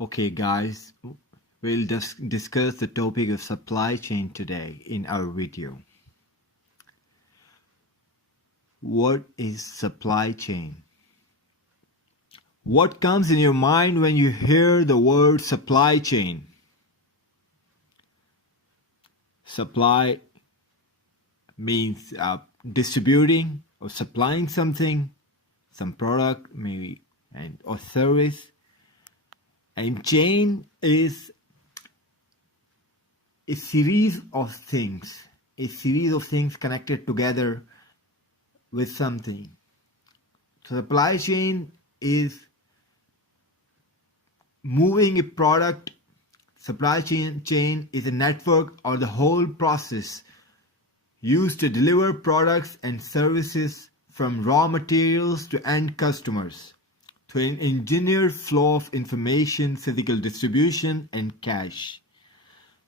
Okay, guys, we'll discuss the topic of supply chain today in our video. What is supply chain? What comes in your mind when you hear the word supply chain? Supply means distributing or supplying something, some product maybe, or service. And chain is a series of things connected together with something. So supply chain is moving a product. Supply chain is a network or the whole process used to deliver products and services from raw materials to end customers through an engineered flow of information, physical distribution, and cash.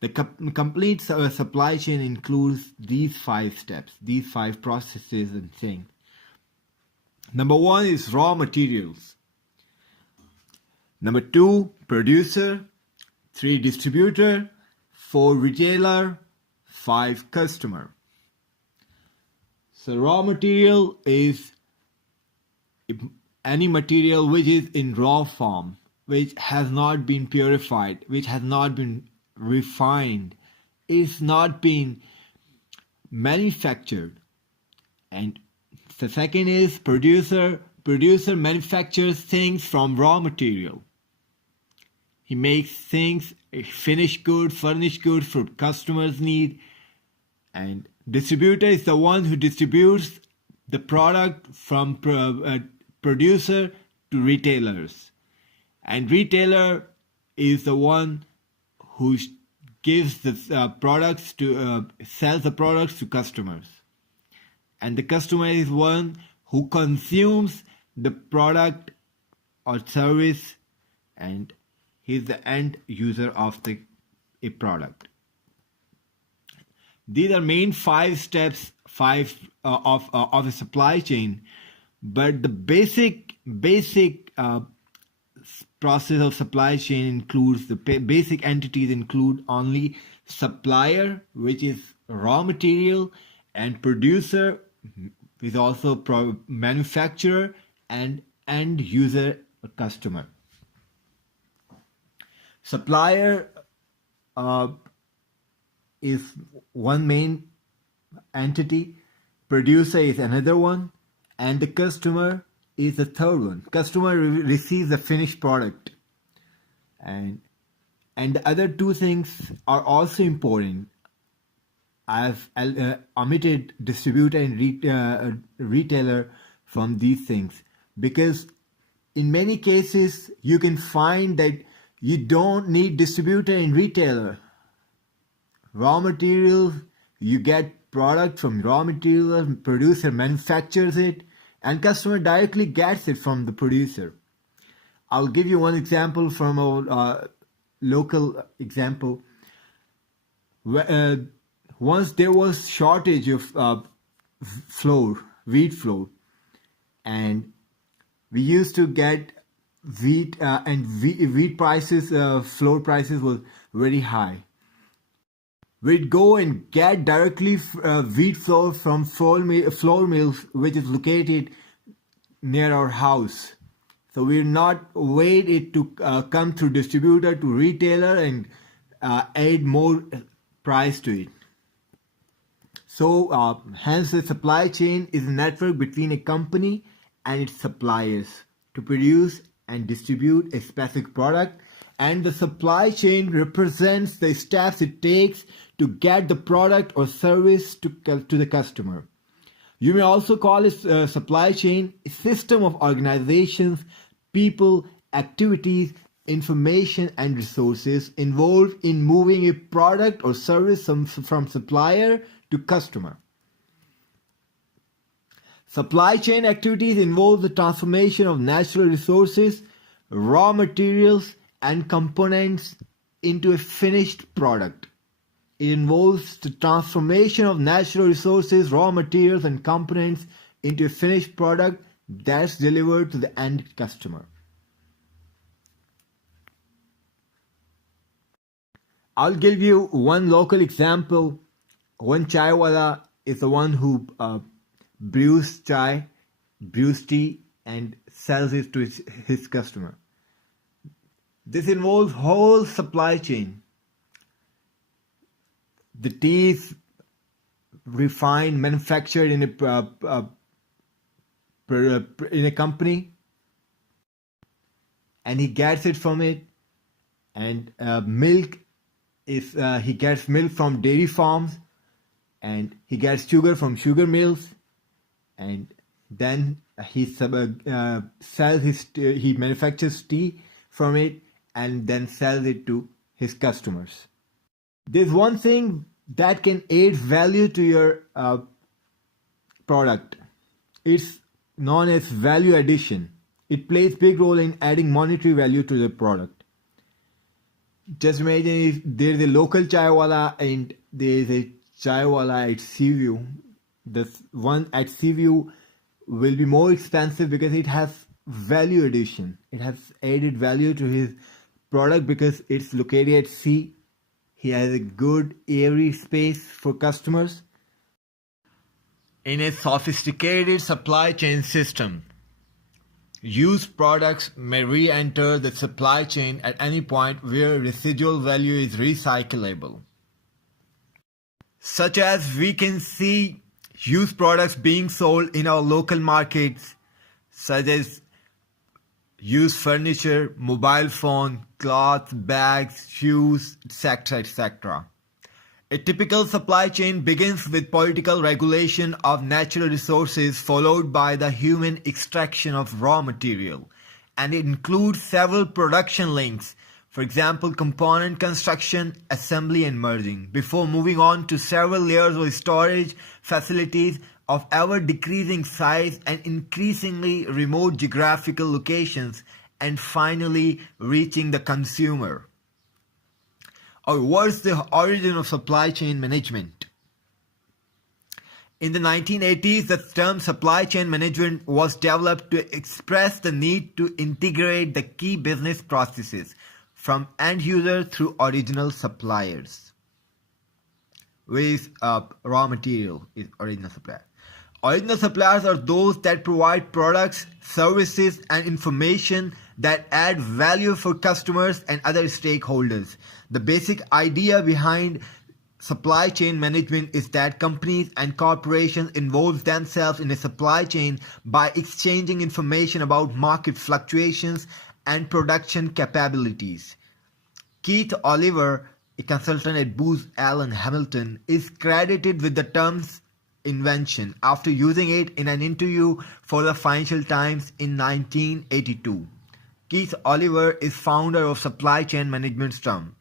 The complete supply chain includes these 5 steps, these 5 processes and things. Number 1 is raw materials. Number 2, producer. 3, distributor. 4, retailer. 5, customer. So raw material is any material which is in raw form, which has not been purified, which has not been refined, is not been manufactured. And the second is producer. Producer manufactures things from raw material. He makes things, finished goods, furnished goods for customers' need. And distributor is the one who distributes the product from producer to retailers. And retailer is the one who gives the products to sells the products to customers. And the customer is one who consumes the product or service, and he's the end user of a product. These are main 5 steps of a supply chain, but the basic process of supply chain includes the basic entities include only supplier, which is raw material, and producer is also manufacturer, and end user, customer. Supplier is one main entity, producer is another one, and the customer is the third one. Customer receives the finished product, and the other 2 things are also important. I've omitted distributor and retailer from these things because in many cases you can find that you don't need distributor and retailer. Raw materials, you get product from raw materials, producer manufactures it, and customer directly gets it from the producer. I'll give you one example from our local example. Once there was shortage of wheat flour, and we used to get wheat and wheat prices, flour prices was very high. We'd go and get directly wheat flour from flour mills, which is located near our house. So we'll not wait it to come through distributor to retailer and add more price to it. So hence the supply chain is a network between a company and its suppliers to produce and distribute a specific product, and the supply chain represents the steps it takes to get the product or service to the customer. You may also call it supply chain a system of organizations, people, activities, information, and resources involved in moving a product or service from supplier to customer. Supply chain activities involve the transformation of natural resources, raw materials, and components into a finished product. It involves the transformation of natural resources, raw materials, and components into a finished product that's delivered to the end customer. I'll give you one local example. One chai wala is the one who brews tea, and sells it to his customer. This involves whole supply chain. The tea is refined, manufactured in a company, and he gets it from it. And milk is he gets milk from dairy farms, and he gets sugar from sugar mills, and then he manufactures tea from it and then sells it to his customers. There's one thing that can add value to your product. It's known as value addition. It plays big role in adding monetary value to the product. Just imagine if there's a local chai wala and there's a chai wala at Seaview. The one at Seaview will be more expensive because it has value addition. It has added value to his product because it's located at sea. He has a good airy space for customers. In a sophisticated supply chain system, used products may re-enter the supply chain at any point where residual value is recyclable. Such as we can see used products being sold in our local markets, such as used furniture, mobile phone, cloth, bags, shoes, etc., etc. A typical supply chain begins with political regulation of natural resources, followed by the human extraction of raw material, and it includes several production links, for example component construction, assembly and merging, before moving on to several layers of storage facilities of ever decreasing size and increasingly remote geographical locations, and finally reaching the consumer. Or what's the origin of supply chain management? In the 1980s, the term supply chain management was developed to express the need to integrate the key business processes from end user through original suppliers. With raw material is original supplier. Original suppliers are those that provide products, services, and information that add value for customers and other stakeholders. The basic idea behind supply chain management is that companies and corporations involve themselves in a supply chain by exchanging information about market fluctuations and production capabilities. Keith Oliver, a consultant at Booz Allen Hamilton, is credited with the term's invention after using it in an interview for the Financial Times in 1982. Keith Oliver is founder of supply chain management term.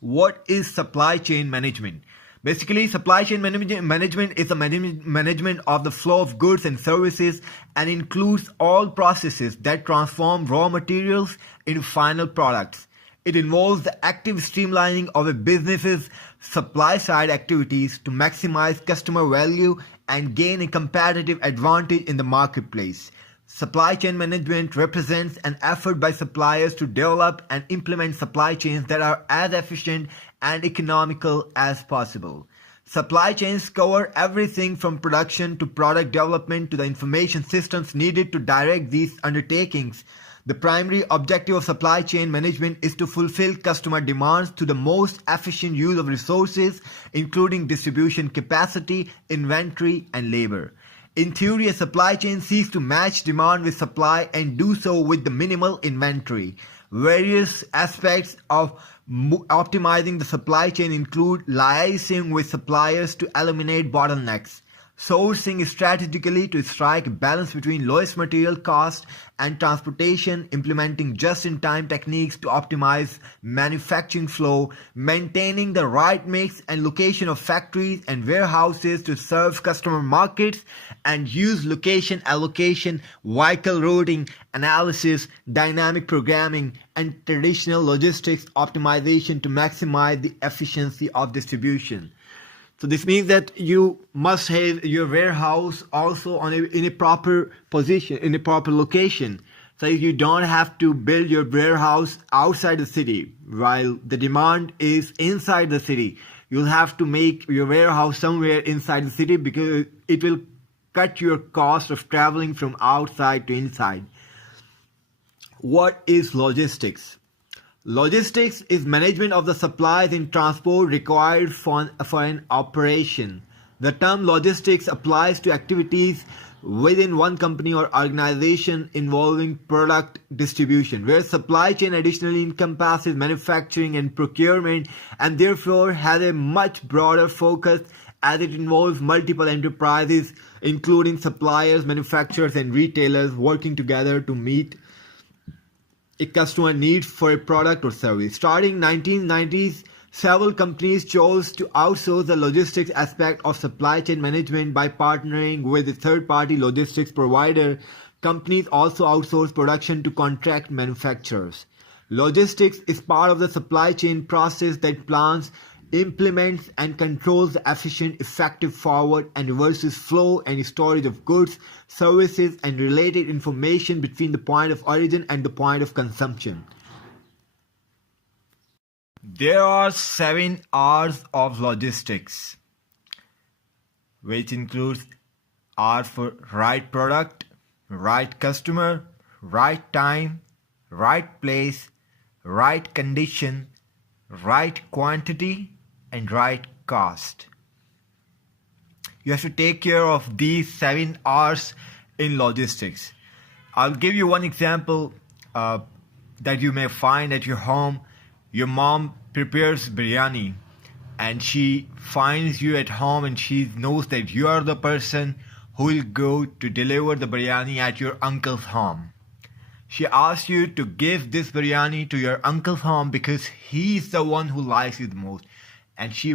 What is supply chain management? Basically, supply chain management is the management of the flow of goods and services and includes all processes that transform raw materials into final products. It involves the active streamlining of a business's supply-side activities to maximize customer value and gain a competitive advantage in the marketplace. Supply chain management represents an effort by suppliers to develop and implement supply chains that are as efficient and economical as possible. Supply chains cover everything from production to product development to the information systems needed to direct these undertakings. The primary objective of supply chain management is to fulfill customer demands to the most efficient use of resources, including distribution capacity, inventory, and labor. In theory, a supply chain seeks to match demand with supply and do so with the minimal inventory. Various aspects of optimizing the supply chain include liaising with suppliers to eliminate bottlenecks, sourcing strategically to strike a balance between lowest material cost and transportation, implementing just-in-time techniques to optimize manufacturing flow, maintaining the right mix and location of factories and warehouses to serve customer markets, and use location allocation, vehicle routing analysis, dynamic programming, and traditional logistics optimization to maximize the efficiency of distribution. So this means that you must have your warehouse also in a proper position, in a proper location. So you don't have to build your warehouse outside the city while the demand is inside the city. You'll have to make your warehouse somewhere inside the city because it will cut your cost of traveling from outside to inside. What is logistics? Logistics is management of the supplies and transport required for an operation. The term logistics applies to activities within one company or organization involving product distribution, where supply chain additionally encompasses manufacturing and procurement and therefore has a much broader focus as it involves multiple enterprises, including suppliers, manufacturers, and retailers working together to meet a customer need for a product or service. Starting 1990s, several companies chose to outsource the logistics aspect of supply chain management by partnering with a third-party logistics provider. Companies also outsource production to contract manufacturers. Logistics is part of the supply chain process that plans, implements, and controls the efficient, effective forward and reverses flow and storage of goods, services, and related information between the point of origin and the point of consumption. There are 7 R's of logistics, which includes R for right product, right customer, right time, right place, right condition, right quantity, and right cost. You have to take care of these 7 R's in logistics. I'll give you one example that you may find at your home. Your mom prepares biryani and she finds you at home and she knows that you are the person who will go to deliver the biryani at your uncle's home. She asks you to give this biryani to your uncle's home because he's the one who likes it the most. And she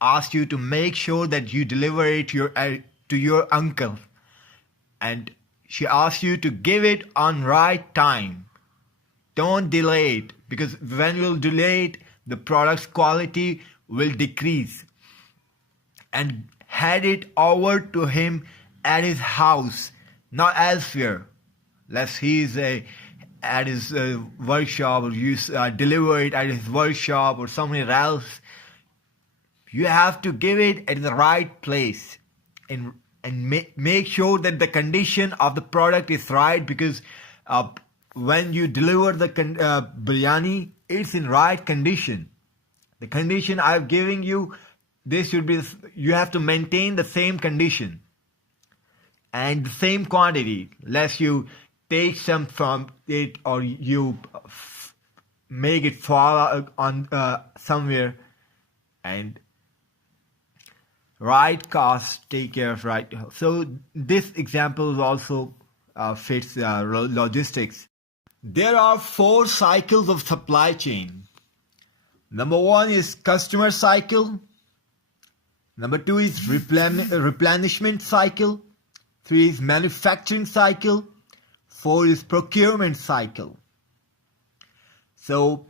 asks you to make sure that you deliver it to your uncle. And she asks you to give it on right time. Don't delay it, because when you'll delay it, the product's quality will decrease. And hand it over to him at his house, not elsewhere. Unless he's at his workshop, or you deliver it at his workshop or somewhere else. You have to give it at the right place and make sure that the condition of the product is right, because when you deliver the biryani, it's in right condition. The condition I'm giving you, this should be, you have to maintain the same condition and the same quantity, lest you take some from it or you make it fall on somewhere. And right cost, take care of right. So this example also fits logistics. There are 4 cycles of supply chain. Number 1 is customer cycle. Number 2 is replenishment cycle. 3 is manufacturing cycle. 4 is procurement cycle. So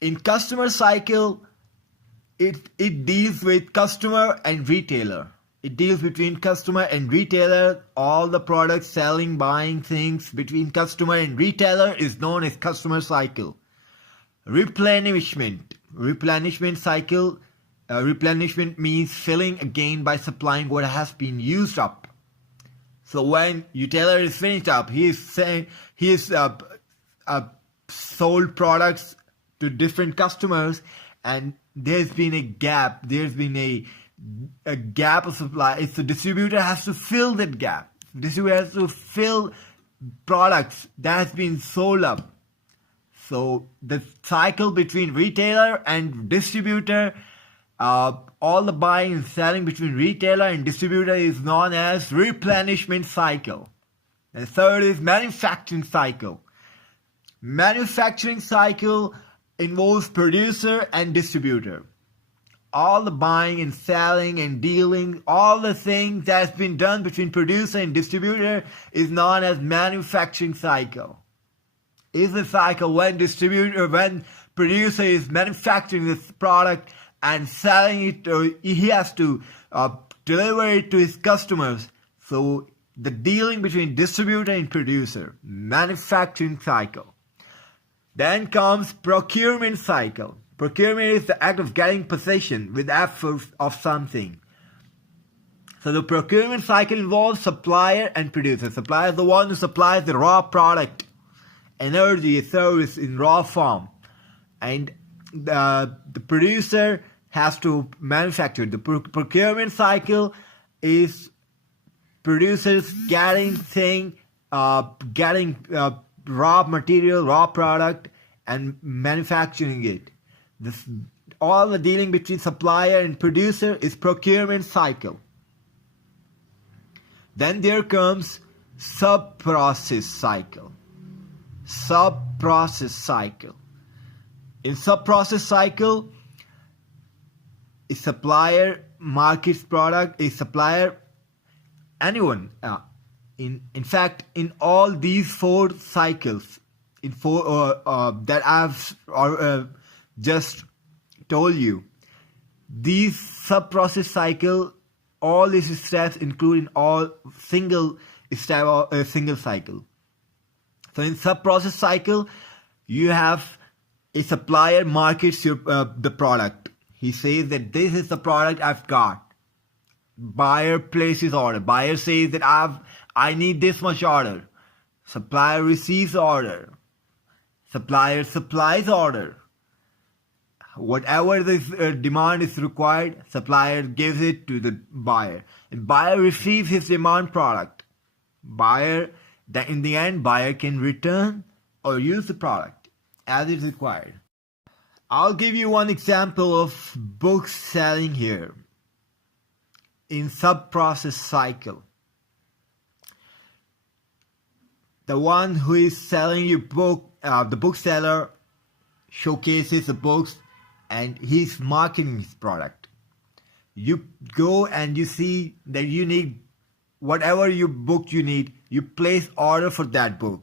in customer cycle, it deals with customer and retailer. It deals between customer and retailer. All the products, selling, buying things between customer and retailer is known as customer cycle. Replenishment cycle. Replenishment means filling again by supplying what has been used up. So when retailer is finished up, he is sold products to different customers, and there's been a gap. There's been a gap of supply. So distributor has to fill that gap. Distributor has to fill products that has been sold up. So the cycle between retailer and distributor, all the buying and selling between retailer and distributor is known as replenishment cycle. The third is manufacturing cycle. Manufacturing cycle involves producer and distributor. All the buying and selling and dealing, all the things that's been done between producer and distributor is known as manufacturing cycle. Is the cycle when producer is manufacturing this product and selling it, or he has to deliver it to his customers. So the dealing between distributor and producer, manufacturing cycle. Then comes procurement cycle. Procurement is the act of getting possession with effort of something. So the procurement cycle involves supplier and producer. Supplier is the one who supplies the raw product, energy, service in raw form. And the producer has to manufacture. The procurement cycle is producers getting raw material, raw product, and manufacturing it. All the dealing between supplier and producer is procurement cycle. Then there comes sub-process cycle. Sub-process cycle. In sub-process cycle, a supplier markets product, a supplier, anyone. In fact, in all these four cycles, that I've just told you, these sub-process cycle, all these steps include in all single step or a single cycle. So in sub-process cycle, you have a supplier markets the product. He says that this is the product I've got. Buyer places order. Buyer says that I need this much order. Supplier receives order. Supplier supplies order. Whatever the demand is required, supplier gives it to the buyer. And buyer receives his demand product. In the end, buyer can return or use the product as it's required. I'll give you one example of book selling here. In sub-process cycle, the one who is selling you book, the bookseller showcases the books and he's marketing his product. You go and you see that you need whatever book you need, you place order for that book.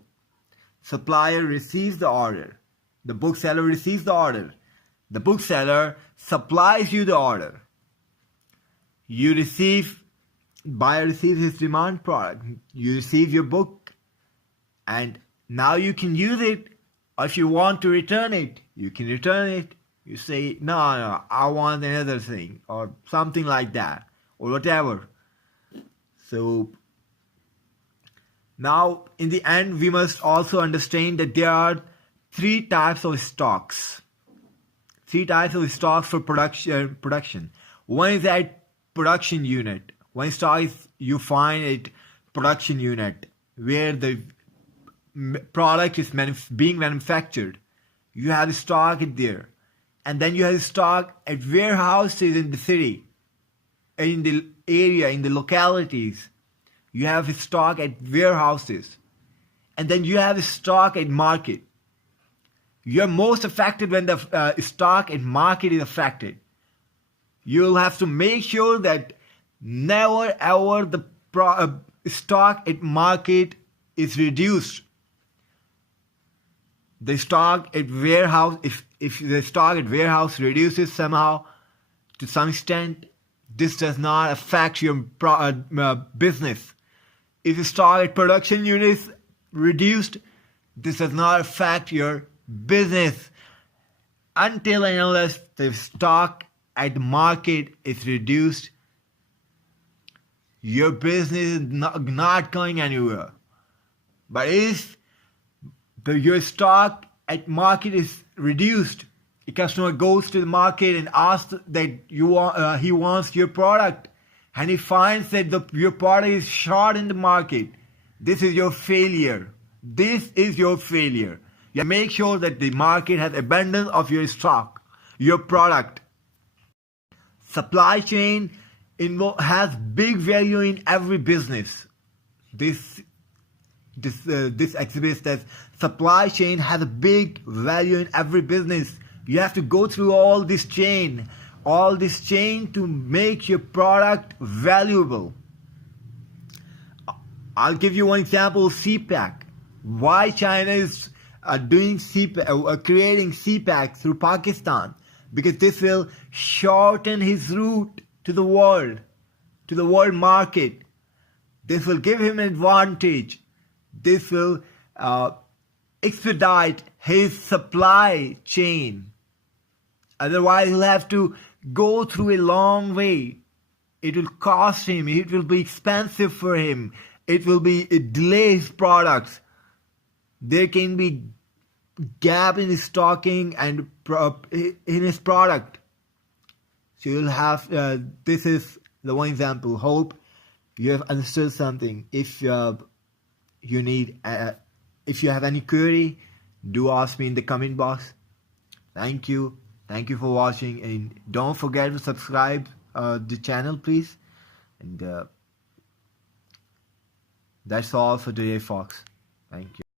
Supplier receives the order. The bookseller receives the order. The bookseller supplies you the order. Buyer receives his demand product. You receive your book and now you can use it, or if you want to return it, you can return it. You say, no, I want another thing or something like that or whatever. So now in the end, we must also understand that there are three types of stocks. Three types of stocks for production. One is at production unit. One stock is you find at production unit where the product is being manufactured. You have stock it there. And then you have stock at warehouses in the city, in the area, in the localities. You have stock at warehouses. And then you have stock at market. You're most affected when the stock at market is affected. You'll have to make sure that never ever the stock at market is reduced. The stock at warehouse, if the stock at warehouse reduces somehow, to some extent, this does not affect your business. If the stock at production unit is reduced, this does not affect your business until and unless the stock at market is reduced. Your business is not going anywhere. But if your stock at market is reduced, a customer goes to the market and asks that he wants your product, and he finds that your product is short in the market, this is your failure. This is your failure. You make sure that the market has abundance of your stock, your product. Supply chain has big value in every business. This exhibits that supply chain has a big value in every business. You have to go through all this chain to make your product valuable. I'll give you one example of CPAC. Why China is doing creating CPAC through Pakistan? Because this will shorten his route to the world market. This will give him advantage. This will expedite his supply chain. Otherwise, he'll have to go through a long way. It will cost him. It will be expensive for him. It will be delay his products. There can be gap in his stocking and in his product. So you'll have. This is the one example. Hope you have understood something. If you need, if you have any query, do ask me in the comment box. Thank you for watching, and don't forget to subscribe the channel, please. And that's all for today, folks. Thank you.